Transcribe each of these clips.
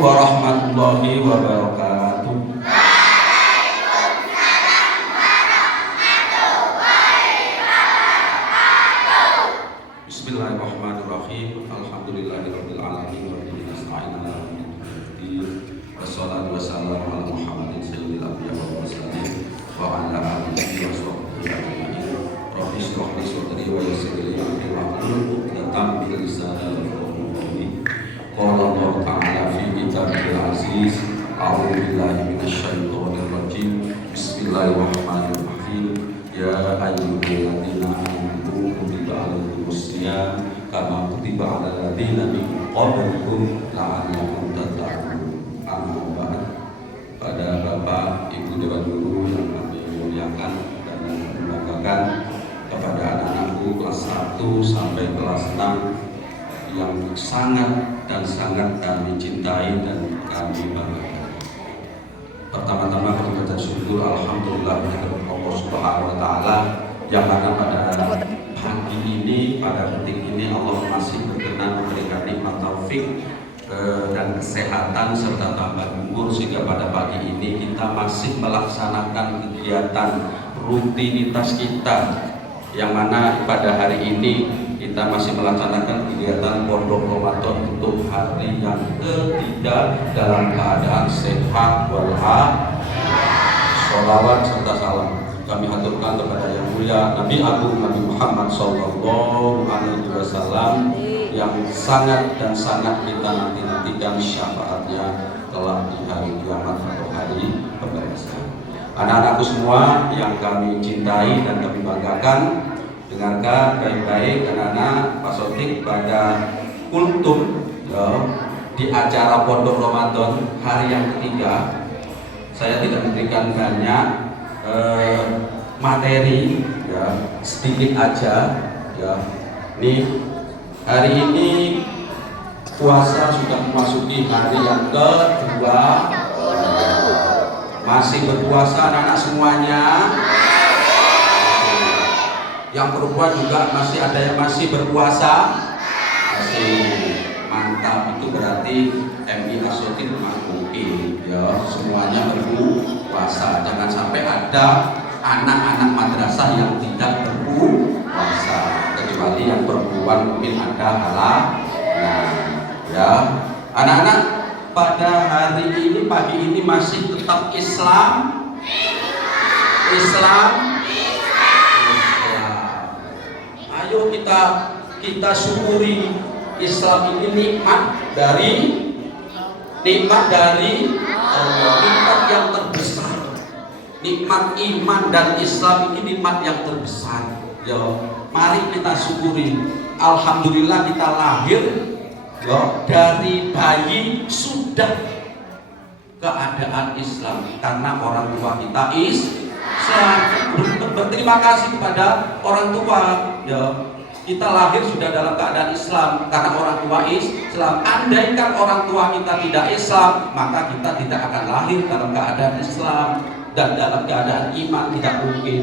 warahmatullahi wabarakatuh. Bismillahirrahmanirrahim. Alhamdulillahirabbil alamin wa bihi nasta'in ala umuri din. Wassalatu wassalamu ala Muhammadin sayyidil anbiya'i wal mursalin wa ala alihi wa sahbihi ajma'in. Rabbi shrah li sadri wa yassir li amri wahlul 'uqdatam min lisani yafqahu qawli. Qala Allah ta'ala fi kitabil aziz. A'udzu billahi minasyaitonir rajim. Bismillahirrahmanirrahim. Ya ayyuhalladzina amanu kutiba 'alaikumus shiyam kama kutiba 'alal ladzina min qablikum la'allakum tattaqun. Amma ba'd. Pada Bapak Ibu Dewan Guru yang kami muliakan dan membanggakan, kepada anak-anakku kelas 1 sampai kelas 6 yang sangat dan sangat kami cintai dan kami banggakan. Pertama-tama mengucapkan syukur alhamdulillah kepada Allah Subhanahu wa taala yang mana pada pagi ini, pada detik ini Allah masih berkenan memberikan nikmat taufik dan kesehatan serta tambah umur sehingga pada pagi ini kita masih melaksanakan kegiatan rutinitas kita, yang mana pada hari ini kita masih melaksanakan kegiatan pondok Ramadan untuk hari yang ketiga dalam keadaan sehat walafiat. Sholawat serta salam kami haturkan kepada yang mulia Nabi Agung Nabi Muhammad Sallallahu Alaihi Wasallam yang sangat dan sangat kita nanti-nantikan syafaatnya kelak di hari kiamat atau hari pembalasan. Anak-anakku semua yang kami cintai dan kami banggakan, dengarkan baik-baik anak-anak Pak Sotik pada kultum di acara pondok Ramadan hari yang ketiga. Saya tidak memberikan banyak materi, ya, sedikit aja, ya. Nih hari ini puasa sudah memasuki hari yang kedua. Masih berpuasa anak-anak semuanya? Yang perempuan juga masih ada yang masih berpuasa? Masih. Mantap, itu berarti MI Asotin mungkin ya semuanya berpuasa. Jangan sampai ada anak-anak madrasah yang tidak berpuasa, kecuali yang perempuan mungkin ada halangan. Ya, anak-anak pada hari ini, pagi ini masih tetap Islam. Ayo kita syukuri Islam ini nikmat dari Allah, nikmat yang terbesar. Nikmat iman dan Islam ini nikmat yang terbesar. Ya, mari kita syukuri. Alhamdulillah kita lahir, ya, dari bayi sudah keadaan Islam karena orang tua kita Islam. Berterima kasih kepada orang tua, ya. Kita lahir sudah dalam keadaan Islam karena orang tua Islam. Andaikan orang tua kita tidak Islam, maka kita tidak akan lahir dalam keadaan Islam dan dalam keadaan iman tidak mungkin.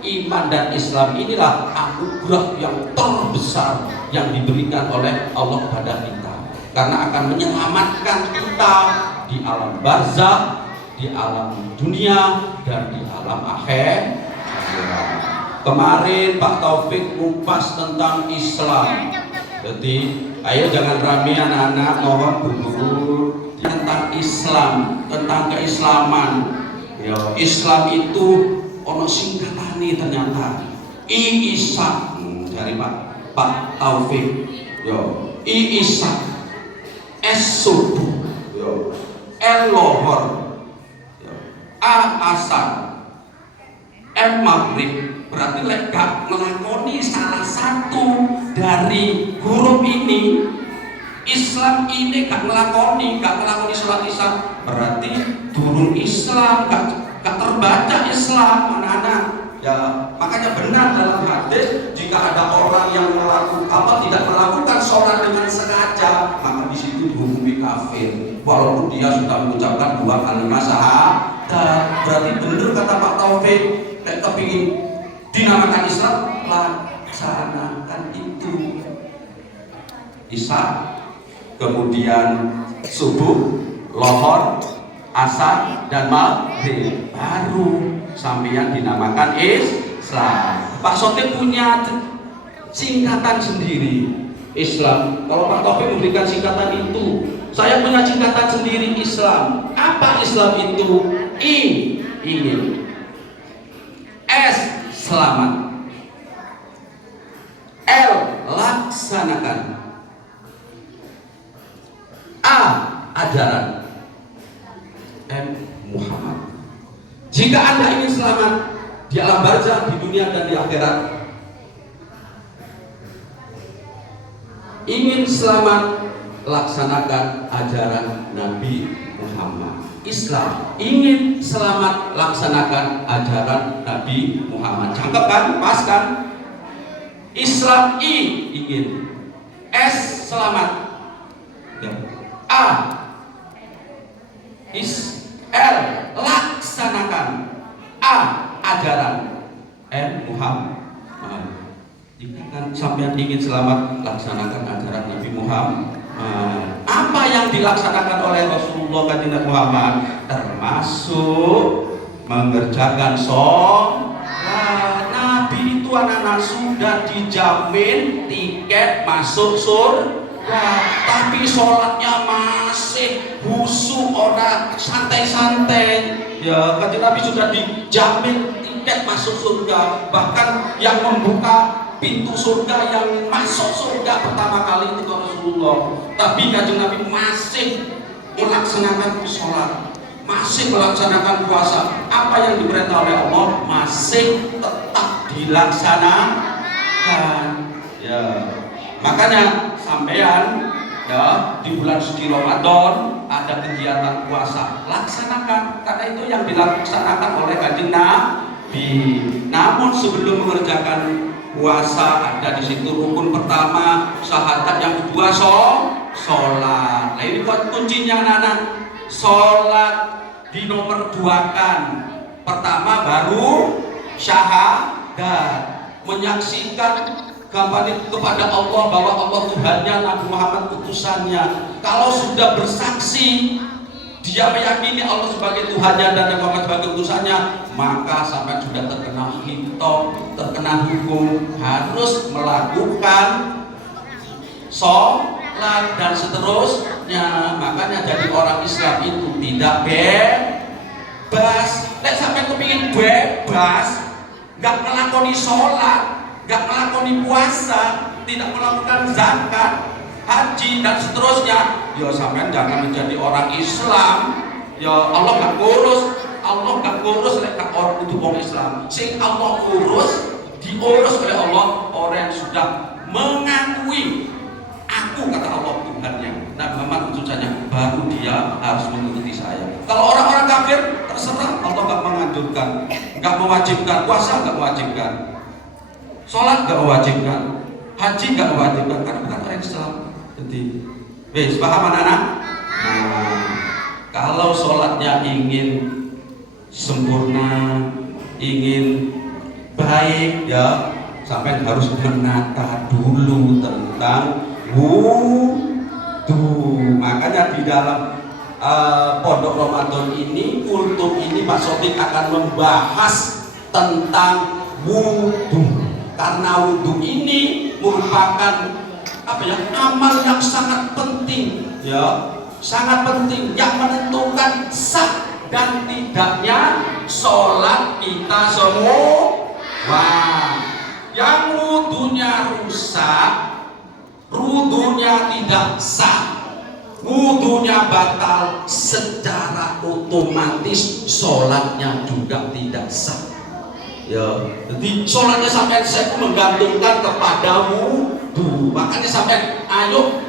Iman dan Islam inilah anugerah yang terbesar yang diberikan oleh Allah pada kita, karena akan menyelamatkan kita di alam barzakh, di alam dunia dan di alam akhirat. Kemarin Pak Taufik ngupas tentang Islam. Jadi ayo jangan rame anak-anak, mohon guru tentang Islam, tentang keislaman. Ya, Islam itu ono singkatane ternyata. Isa dari Pak Taufik. Yo, Isa. Es-subuh. Yo. El-lohor. A-asar. El-maghrib. Berarti lek gak ngelakoni salah satu dari huruf ini, Islam ini gak ngelakoni sholat Isya, berarti durung Islam, gak terbaca Islam anak-anak. Ya, makanya benar dalam hadis, jika ada orang yang tidak melakukan sholat dengan sengaja, maka di situ dihukumi kafir, walaupun dia sudah mengucapkan 2 kalimat syahadat. Berarti benar kata Pak Taufik, lek kepingin dinamakan Islam, laksanakan itu. Isya, kemudian subuh, lohor, asar, dan maghrib. Baru sampeyan dinamakan Islam. Pak Sotik punya singkatan sendiri Islam. Kalau Pak Taufik memberikan singkatan itu, saya punya singkatan sendiri Islam. Apa Islam itu? I, ingin. S, selamat. L, laksanakan. A, ajaran. M, Muhammad. Jika Anda ingin selamat di alam barzah, di dunia dan di akhirat, ingin selamat, laksanakan ajaran Nabi Muhammad. Islam, ingin selamat, laksanakan ajaran Nabi Muhammad. Cakep kan? Pas kan? Islam, I, ingin. S, selamat. A, L, laksanakan. A, ajaran. M, Muhammad. Jika kan sampai ingin selamat, laksanakan ajaran Nabi Muhammad. Apa yang dilaksanakan oleh Rasulullah Kanjeng Muhammad? Termasuk mengerjakan sholat. Nabi itu anak-anak sudah dijamin tiket masuk surga, tapi sholatnya masih khusyuk, orang santai-santai. Ya, Kanjeng Nabi sudah dijamin tiket masuk surga. Bahkan yang membuka pintu surga, yang masuk surga pertama kali itu Rasulullah. Tapi Kanjeng Nabi masih melaksanakan sholat, masih melaksanakan puasa. Apa yang diperintah oleh Allah masih tetap dilaksanakan. Ya, makanya sampean ya di bulan suci Ramadan ada kegiatan puasa, laksanakan, karena itu yang dilaksanakan oleh Kanjeng Nabi. Namun sebelum mengerjakan puasa ada di situ rukun pertama syahadat, yang kedua sholat. Nah ini buat kuncinya anak-anak. Sholat di nomor 2-kan. Pertama baru syahadat, menyaksikan kepada Allah bahwa Allah Tuhannya, Nabi Muhammad utusannya. Kalau sudah bersaksi, dia meyakini Allah sebagai Tuhannya dan Nabi Muhammad sebagai utusannya, maka sampai sudah terkena hitop, terkena hukum, harus melakukan sholat dan seterusnya. Makanya jadi orang Islam itu tidak bebas. Sampai kepingin bebas, nggak melakoni sholat, nggak melakoni puasa, tidak melakukan zakat, haji dan seterusnya, ya sampean jangan menjadi orang Islam. Ya Allah nggak ngurus, Allah nggak ngurus lek orang itu orang Islam. Sing Allah urus, diurus oleh Allah orang yang sudah mengakui aku, kata Allah, Tuhannya, Nabi Muhammad utusannya, baru dia harus mengikuti saya. Kalau orang-orang kafir terserah, Allah nggak menganjurkan, nggak mewajibkan, puasa nggak mewajibkan, sholat nggak mewajibkan, haji nggak mewajibkan, karena bukan orang Islam. Jadi, wes paham anak-anak? Nah, kalau sholatnya ingin sempurna, ingin baik, ya sampai harus menata dulu tentang wudu. Makanya di dalam pondok Ramadan ini, kultum ini, Pak Sotik akan membahas tentang wudu. Karena wudu ini merupakan amal yang sangat penting, ya, sangat penting, yang menentukan sah dan tidaknya sholat kita semua. Wah, yang wudunya rusak, wudunya tidak sah, wudunya batal, secara otomatis sholatnya juga tidak sah. Ya, jadi sholatnya sampai saya menggantungkan kepada wudu. Makanya sampai ayo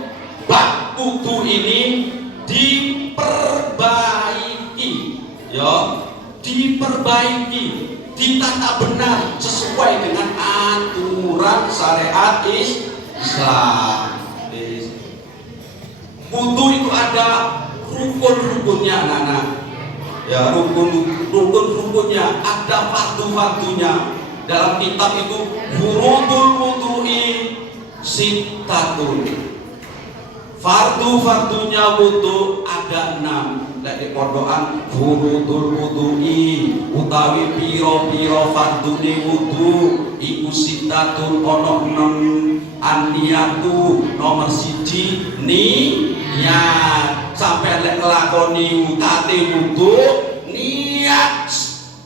bab wudu ini diperbaiki, ya, diperbaiki, ditata benar sesuai dengan aturan syariat Islam. Wudu itu ada rukun-rukunnya, anak-anak. Ya, rukun-rukunnya, ada fardu-fardunya. Dalam kitab itu furudul wudu'i sittatun. Fardu-fardunya wudu ada 6. di pondokan furudul wudu'i utawi piro-piro fardune wudu iku sitatun ono 6 aniyatu nomor 1 niat sampai lek nglakoni wutate wudu niat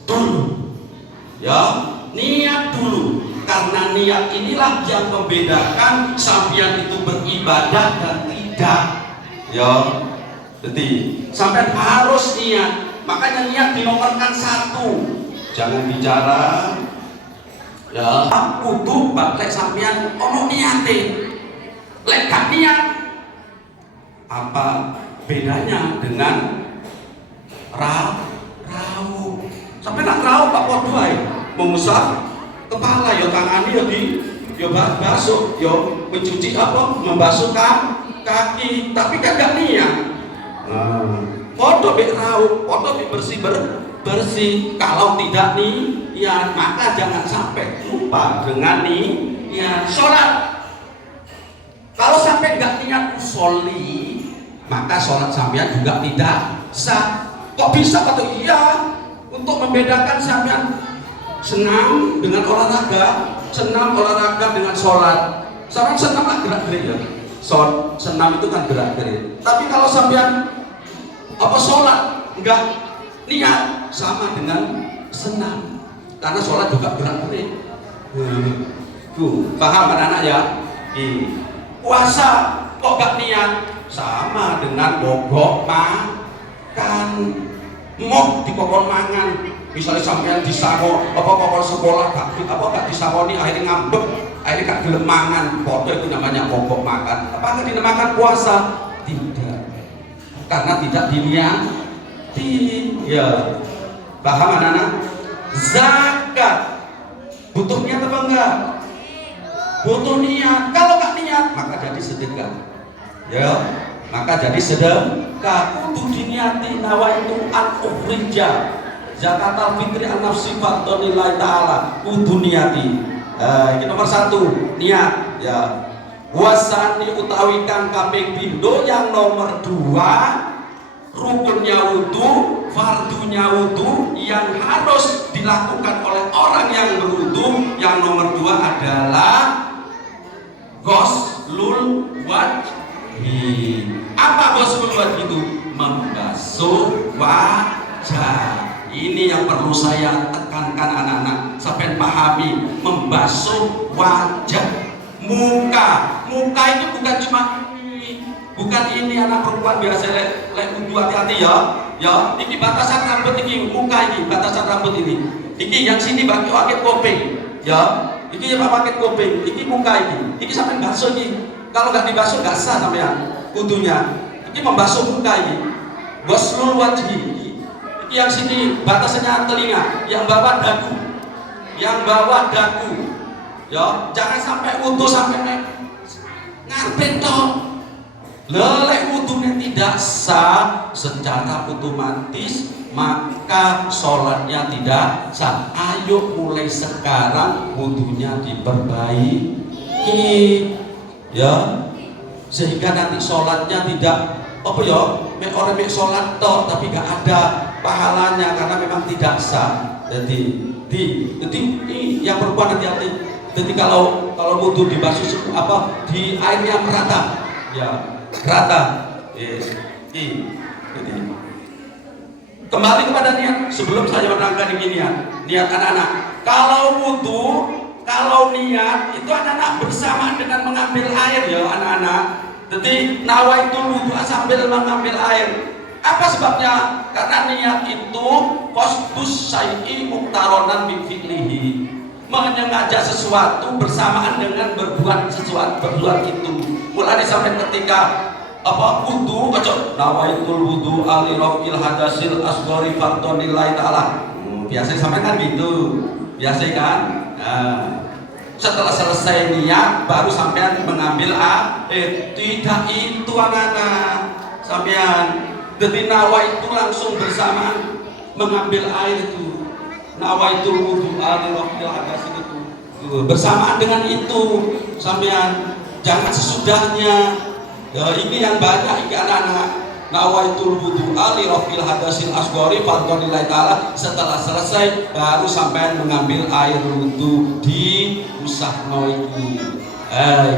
dulu ya, niat dulu karena niat inilah yang membedakan sampeyan itu beribadah dan tidak ya. Jadi sampai harus niat, makanya niat dinomorkan 1. Jangan bicara ya kudu bak lek sampeyan ono niate. Lek gak niat apa bedanya dengan rau? Sampai nak rau Pak podo ae mengusap kepala ya tangani ya ya basuh ya mencuci apa membasuh kaki tapi kan gak niat. Podo bek rau, podo bek bersih. Kalau tidak niat maka jangan sampai lupa dengan niat sholat. Kalau sampai nggak niat usolli maka sholat sampean juga tidak sah. Kok bisa? Kata iya, untuk membedakan sampean senam dengan olahraga, senam olahraga dengan sholat. Sampean senam lah gerak-gerik ya. Senam itu kan gerak-gerik. Tapi kalau sampean apa sholat enggak niat sama dengan senam, karena sholat juga gerak-gerik. Tuh, paham anak-anak ya? Puasa kok gak niat sama dengan mogok makan. Mau dikokon mangan, misalnya sampean disango apa kokon sekolah gak disangoni akhirnya ngambek, akhirnya gak gelem mangan, foto itu namanya mogok makan. Apakah dinamakan puasa? Tidak, karena tidak diniati ya. Paham anak-anak? Zakat butuh niat apa enggak? Butuh niat. Kalau gak niat maka jadi sedekah ya, maka jadi sedekah. Kudu diniati nawaitu an ukhrija zakatal fitri an nafsi fardhonillahi ta'ala, kudu niati. Ini nomor 1 niat ya. Wasani utawi kang kaping pindho yang nomor 2 rukunnya wudu, fardunya wudu yang harus dilakukan oleh orang yang berwudu. Yang nomor 2 adalah ghuslul wajhi. Apa ghuslul wajhi itu? Membasuh wajah. Ini yang perlu saya tekankan anak-anak, sampai pahami. Membasuh wajah, muka itu bukan cuma bukan ini anak perempuan biasa lek wudu, hati-hati ya. Ya, ini batasan rambut ini, muka ini batasan rambut ini. Ini yang sini pakai paket kuping, ya. Ini yang pakai kuping, ini muka ini. Ini sampai basuh ini. Kalau nggak dibasuh nggak sah sampean wudunya. Ini membasuh muka ini. Ghuslul wajhi. Ini yang sini batasannya telinga, yang bawah dagu. Yang bawah dagu. Ya, jangan sampai wudu sampai ngarep toh. Lelek wudunya tidak sah secara otomatis maka sholatnya tidak sah. Ayo mulai sekarang wudunya diperbaiki ya, sehingga nanti sholatnya tidak apa ya, orang sholat toh tapi gak ada pahalanya karena memang tidak sah. Jadi ini yang perempuan hati-hati. Jadi kalau wudu dibasuh apa di airnya merata ya, rata. Jadi kembali kepada niat. Sebelum saya menerangkan ini niat anak-anak. Kalau wudu, kalau niat itu anak-anak bersama dengan mengambil air ya anak-anak. Jadi nawaitul wudu sambil mengambil air. Apa sebabnya? Karena niat itu qasdus syai'i muqtaronan bi fi'lihi. Menyengaja sesuatu bersamaan dengan berbuat sesuatu, berbuat itu. Mulai sampai ketika apa wudu ojo nawaitul wudu ali rafil hadasil asghari fardhonillahi ta'ala. Biasa sampai kan gitu. Biasa kan? Setelah selesai niat baru sampean mengambil air. Tidak itu anak-anak. Sampean jadi nawaitu langsung bersamaan mengambil air itu. Nawaitul wudu ali rafil hadasil itu bersamaan dengan itu sampean, jangan sesudahnya. Ya, ini yang banyak ini anak-anak nawaitul wudu'a li rafil hadasil asghari fardhonillahi ta'ala. Setelah selesai baru sampai mengambil air wudu di usahno iku.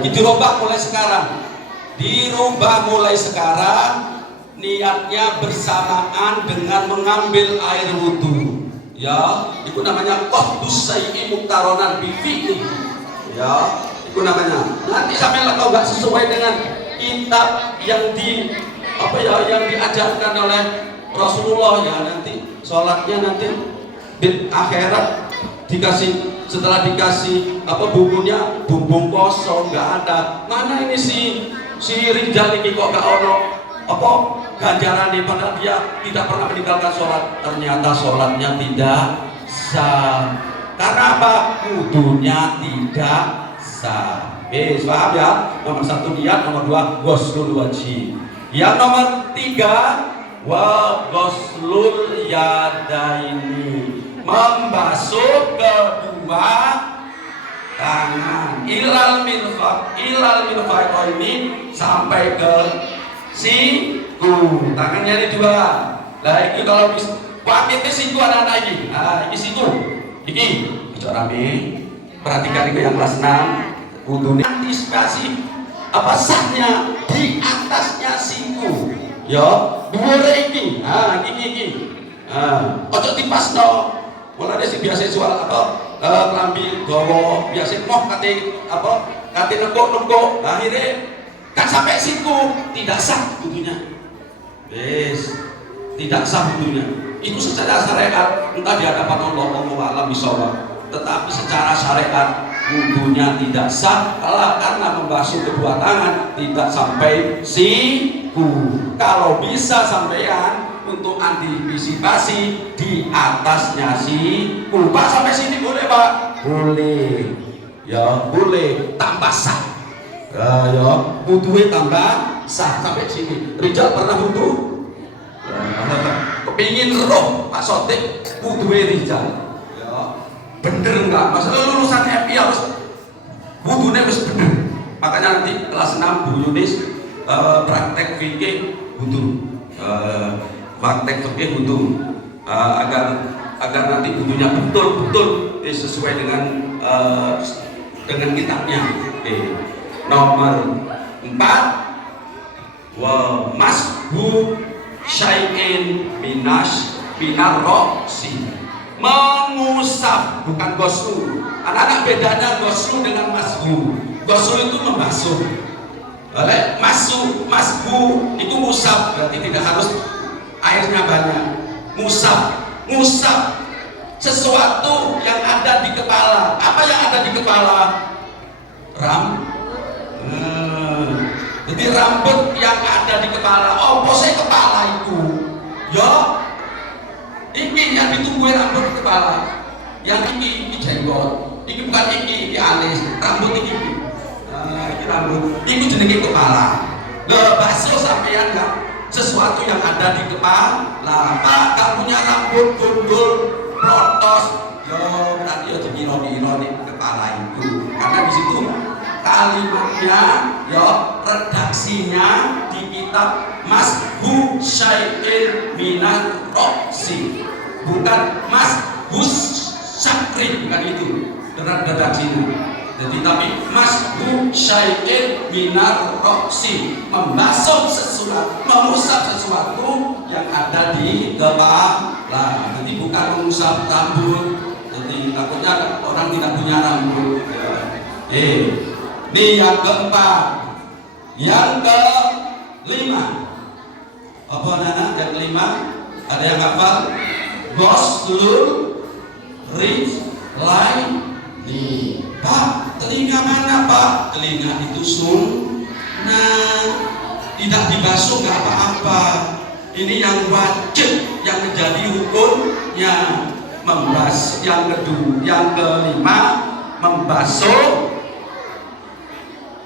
Dirubah mulai sekarang. Dirubah mulai sekarang, niatnya bersamaan dengan mengambil air wudu. Ya, itu namanya qahdus sayyi muktaronan bi fi'li. Ya, itu namanya. Nanti sampai kalau nggak sesuai dengan kitab yang yang diajarkan oleh Rasulullah, ya nanti sholatnya nanti di akhirat setelah dikasih bukunya bumbung kosong, nggak ada. Mana ini si Rijal ini kok nggak ono ganjaran nih, padahal dia tidak pernah meninggalkan sholat. Ternyata sholatnya tidak sah. Karena apa? Wudunya tidak sah. Paham ya? Nomor 1 niat, nomor 2 ghuslul wajhi. Yang nomor 3 wa ghuslul yadaini, membasuh kedua tangan ilal mirfaq ini sampai ke siku. Tangannya ini 2. Lah iki kalau pamit siku anak-anak ini. Nah, iki siku. Iki bicara rame. Perhatikan ini yang kelas 6. Wudhunya antisipasi sahnya di atasnya siku. Ya, dhuwure iki. Iki. Ojo dipasno. Mulane sing beasiswa klambi gawa biasa moh kate nekuk-nekuk. Akhirnya kan sampai siku tidak sah wudhunya. Tidak sah wudhunya. Itu secara syariat entah di hadapan Allah alam bisawab. Tetapi secara syariat wudhunya tidak sah karena membasuh kedua tangan tidak sampai siku. Kalau bisa sampean untuk antisipasi di atasnya siku. Pak sampai sini boleh Pak? Boleh. Ya boleh, tambah sah. Ya wudhunya tambah sah sampai sini. Rijal pernah wudhu? Kepingin roh Pak Sotik wudhunya Rijal. Bener enggak? Masalah lulusan FI harus wudunya harus bener. Makanya nanti kelas 6 Bu Yunis praktek fikih wudu, praktek fikih wudu agar nanti wudunya betul-betul sesuai dengan kitabnya. Nomor 4 wa mashu syai'in minar roksi, mengusap, bukan goslu. Anak-anak bedanya goslu dengan mashu. Goslu itu membasuh. Oleh mashu itu ngusap, berarti tidak harus airnya banyak. Ngusap sesuatu yang ada di kepala. Apa yang ada di kepala? Jadi rambut yang ada di kepala. Oh, posnya kepala itu. Ya. Ini yang ditungguin rambut di kepala. Yang ini jenggot. Ini bukan ini alis. Rambut ini. Ini rambut. Ini jenenge kepala. Basuh sampean enggak? Sesuatu yang ada di kepala. Pak gak punya rambut gundul, protos. Yo berarti yo dironi kepala itu. Karena di situ kalimatnya, yo redaksinya di kitab mashu syai'in minar roksi, bukan mashus syakri, bukan itu redaksinya. Jadi tapi mashu syai'in minar roksi, membasuh sesuatu, mengusap sesuatu yang ada di kepala. Jadi bukan mengusap rambut. Jadi takutnya orang tidak punya rambut. Ini yang keempat. Yang kelima, apa nana? Yang kelima, ada yang hafal? Ghuslul rijlaini. Pak, telinga mana Pak? Telinga itu sunnah, tidak dibasuh nggak apa-apa. Ini yang wajib, yang menjadi hukumnya membasuh. Yang kelima, membasuh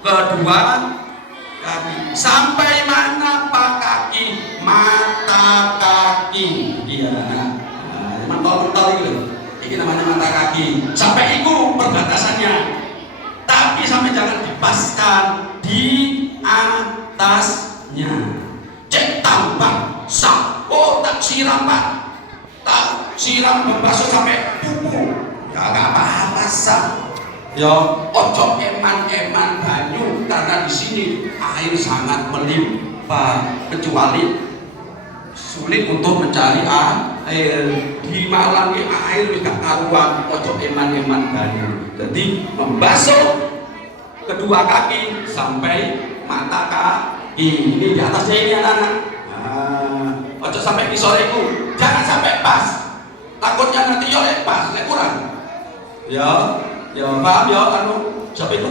kedua kaki. Sampai mana Pak kaki? Mata kaki. Iya. Mentol-mentol itu. Ini namanya mata kaki. Sampai itu perbatasannya. Tapi sampai jangan dipaskan di atasnya. Cek tambah siram Pak, tak siram membasuh sampai kuku. Ya nggak apa-apa sah. Ya ojo eman-eman banyu karena di sini air sangat melimpah, kecuali sulit untuk mencari air di Malang ini air tidak karuan, ojo eman-eman banyu. Jadi membasuh kedua kaki sampai mata kaki ini di atasnya ini anak-anak. Ojo sampai di soreku, jangan sampai pas, takutnya nanti yo pas, kurang. Ya paham ya siapa itu?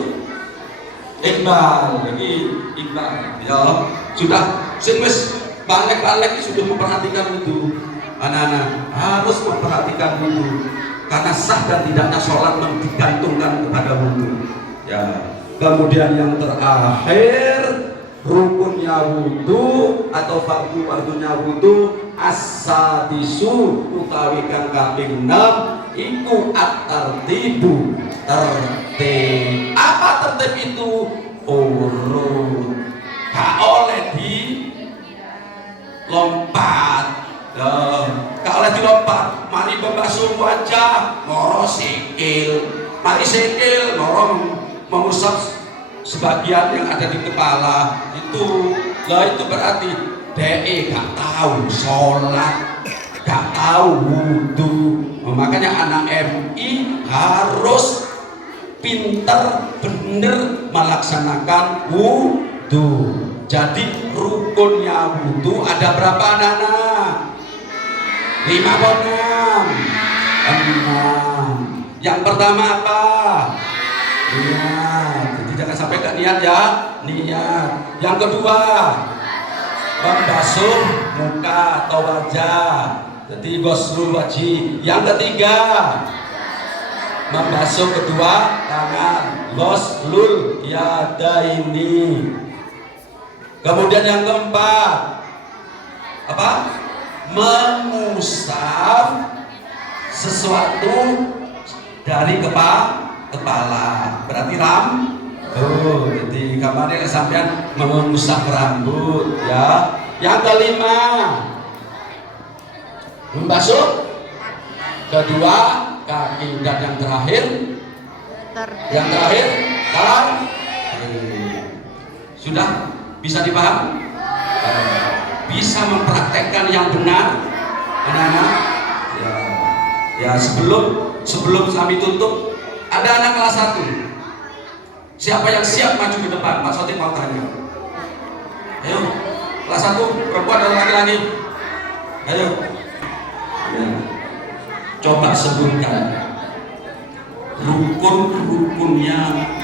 Iqbal, lagi Iqbal. Ya sudah, wis balik sudah memperhatikan itu. Anak-anak harus memperhatikan itu karena sah dan tidaknya sholat digantungkan kepada wudu. Ya. Kemudian yang terakhir rukunnya wudu atau fardunya wudu as-sadisu utawi kang kaping 6 iku at-tartibu tertib. Apa tertib itu? Urut, gak oleh di lompat, gak oleh dilompat. Mari membasuh wajah moro sikil, mari sikil moro mengusap sebagian yang ada di kepala itu. Lah itu berarti DE gak tahu sholat, gak tahu wudu. Makanya anak MI harus pinter bener melaksanakan wudu. Jadi rukunnya wudu ada berapa anak-anak? 5 atau 6? 6. Yang pertama apa? Niat. Jadi jangan sampai gak niat ya, niat. Yang kedua, membasuh muka atau wajah, jadi ghuslul wajhi. Yang ketiga, membasuh kedua tangan, ghuslul yadaini. Kemudian yang keempat, apa? Mengusap sesuatu dari kepala, berarti jadi kamarnya sampean mengusap rambut ya. Yang kelima, membasuh kedua kaki. Dan yang terakhir sudah bisa dipaham? Bisa mempraktekkan yang benar anak-anak ya. Sebelum kami tutup, ada anak kelas 1. Siapa yang siap maju ke depan? Pak Sotik mau tanya. Ayo, kelas 1 perempuan dan laki-laki. Ayo. Ya. Coba sebutkan rukun-rukunnya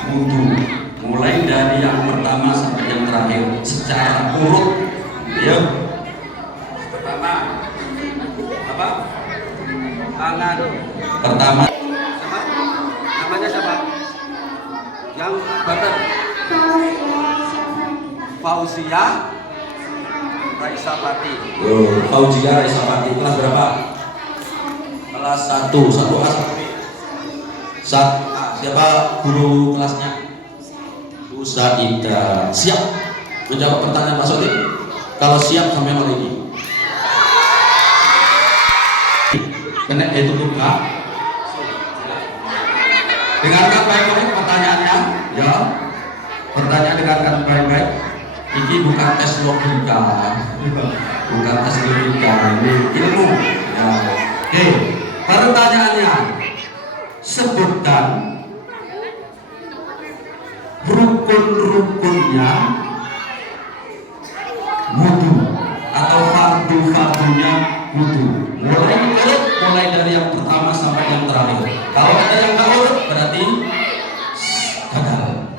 wudu, mulai dari yang pertama sampai yang terakhir secara urut. Ayo. Pertama apa? Tangan. Pertama. Namanya siapa? Yang benar. Fauzia Raisapati. Fauzia Raisapati kelas berapa? Kelas 1. 1A 1B. Siapa guru kelasnya? Bu Saidah. Siap menjawab pertanyaan Pak Sotik? Kalau siap sampai mulai ini. Kena itu buka. Dengarkan baik-baik pertanyaannya, ya. Pertanyaan dengarkan baik-baik. Ini bukan tes logika, bukan tes logika, ini ilmu. Ya. Oke, pertanyaannya, sebutkan rukun-rukunnya wudu atau fardu-fardunya wudu. Mulai dari yang pertama sampai yang terakhir. Kalau ada yang tak urut berarti gagal.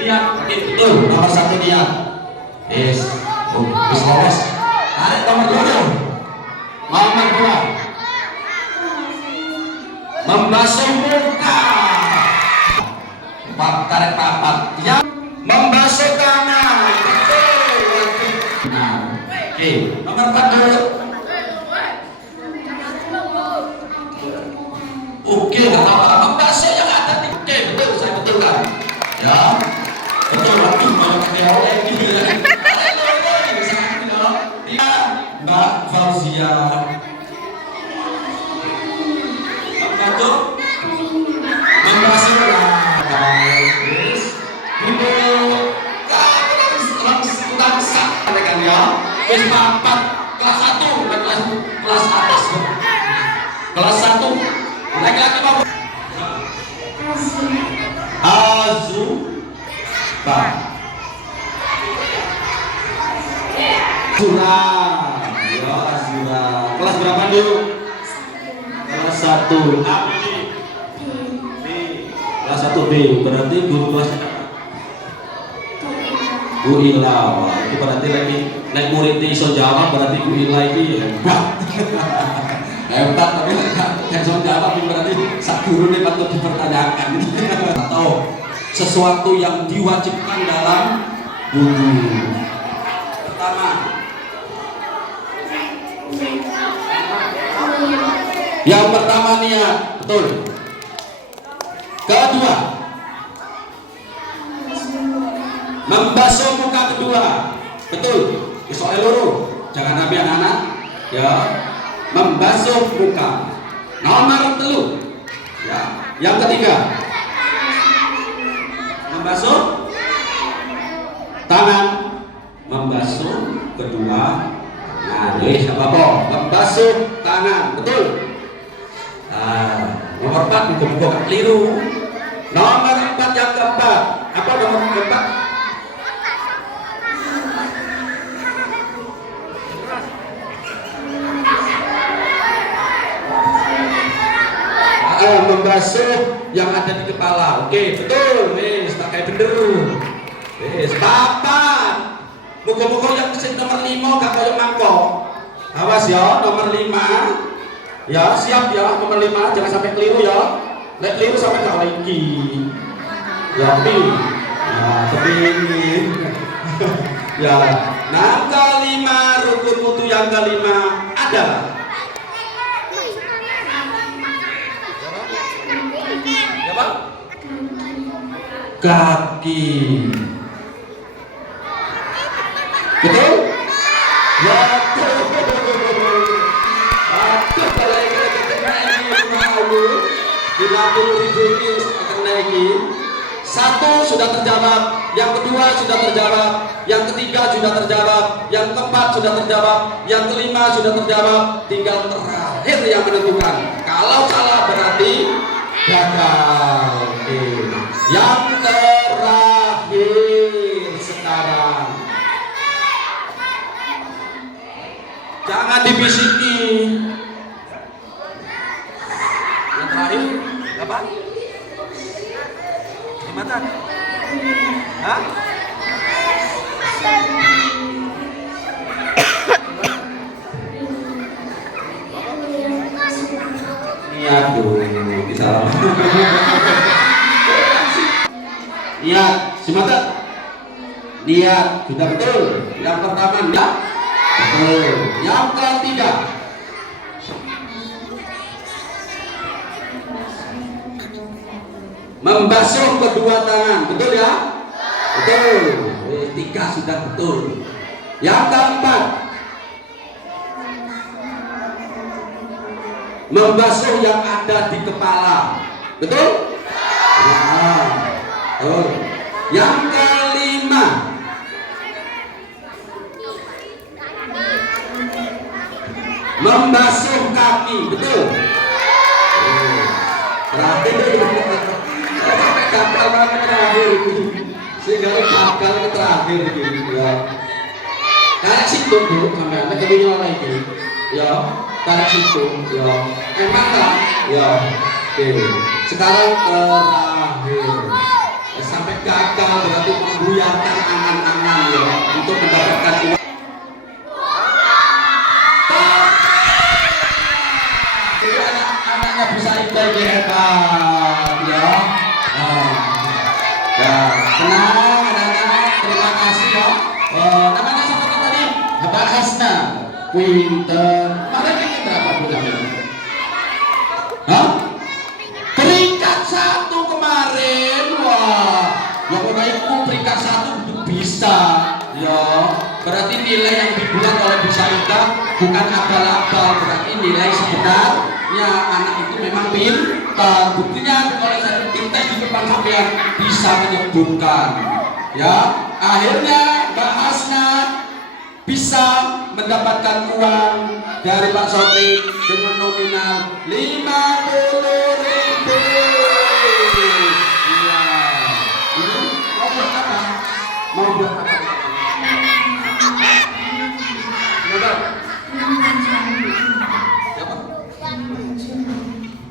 Niat itu nomor 1 niat. Yes, lolos. Tarik nomor 2. Nomor 2. Membasuh muka. Tarik papat. Yang membasuh tangan. Nah, oke. Nomor 4 dulu. Oke, kenapa? Membasuh yang ada di. Oke, betul, saya betulkan. Ya, betul. Waduh, kalau dia oleh ini. dia? Membantu? Membasuh guys. Ibu langsung kan ya. Wis papat kelas 1, kelas atas. Kelas 1. Laki-laki apa? Azura. Azura. Ya, Azura. Kelas berapa dulu? Kelas 1. A, B. Kelas 1 B. Berarti guru kelasnya Bu Ila. Wah, itu berarti lagi naik murid di iso jawab, berarti Bu Ila ini hebat. Hebat, tapi yang iso jawab berarti sak guru ini patut dipertanyakan. Atau sesuatu yang diwajibkan dalam wudu. Pertama, yang pertama niat, betul. Kedua, membasuh muka kedua, betul. Soal loro, jangan nabi anak-anak, ya. Membasuh muka. Nomor 3, ya. Yang ketiga, membasuh tangan, membasuh kedua. Nah, jadi siapa kok? Membasuh tangan, betul. Nah, nomor 4 buka-buka keliru. Nomor 4 yang keempat, apa nomor keempat? Membasuh yang ada di kepala. Oke, betul. Wis, pakai bener. Wis, papat. Muka-muka yang kesin nomor 5 gak koyo mangkok. Awas ya, nomor 5. Ya, siap ya, nomor 5 jangan sampai keliru ya. Nek keliru sampai gak lagi. Ya, tapi. Nah, tapi ini. Ya, nah kelima, rukun wudu yang kelima adalah kaki. Betul? Ya, betul. Aduh, kalau kena ini mau 50.000 ini akan naiki. 1 sudah terjawab, yang kedua sudah terjawab, yang ketiga sudah terjawab, yang keempat sudah terjawab, yang kelima sudah terjawab, tinggal terakhir yang menentukan. Kalau salah berarti gagal. Oke. Yang terakhir sekarang, jangan dibisiki. Yang terakhir apa? Jumatan? Hah? Niat dulu, kita niat, semata niat, sudah betul. Yang pertama niat, betul. Yang ketiga, membasuh kedua tangan, betul ya? Betul. 3 sudah betul. Yang keempat, membasuh yang ada di kepala, betul? Nah, betul. Yang kelima, membasuh kaki, betul? Terakhir, sampai gagal banget terakhir, sehingga gagal terakhir gitu ya. Karena situ tuh sampai anak keduanya lagi, ya. Tarik situ, ya. Emang kan, ya. Oke. Sekarang terakhir. Sampai gagal berarti membuyarkan angan-angan ya untuk mendapatkan uang. Anak-anaknya bisa ikut hebat, ya. Ya, tenang anak-anak. Terima kasih ya. Namanya siapa tadi? Mbak Hasna. Pinter. Berapa bulannya? Hah? Peringkat 1 kemarin. Wah, yang itu peringkat 1 bisa. Ya, berarti nilai yang dibuat oleh Bu Saidah bukan abal-abal, berarti nilai sebenarnya anak itu memang pintar. Buktinya kalau saya tes di depan sampean bisa menyebutkan, ya akhirnya Mbak Hasna bisa mendapatkan uang dari Pak Sotik dengan nominal 50.000. Iya. Ini mau buat apa? Mau buat apa?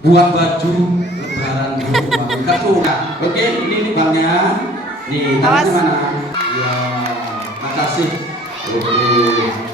Buat baju lebaran enggak suka. Oke, ini banknya. Nih, tangannya mana? Ya, makasih. Oke.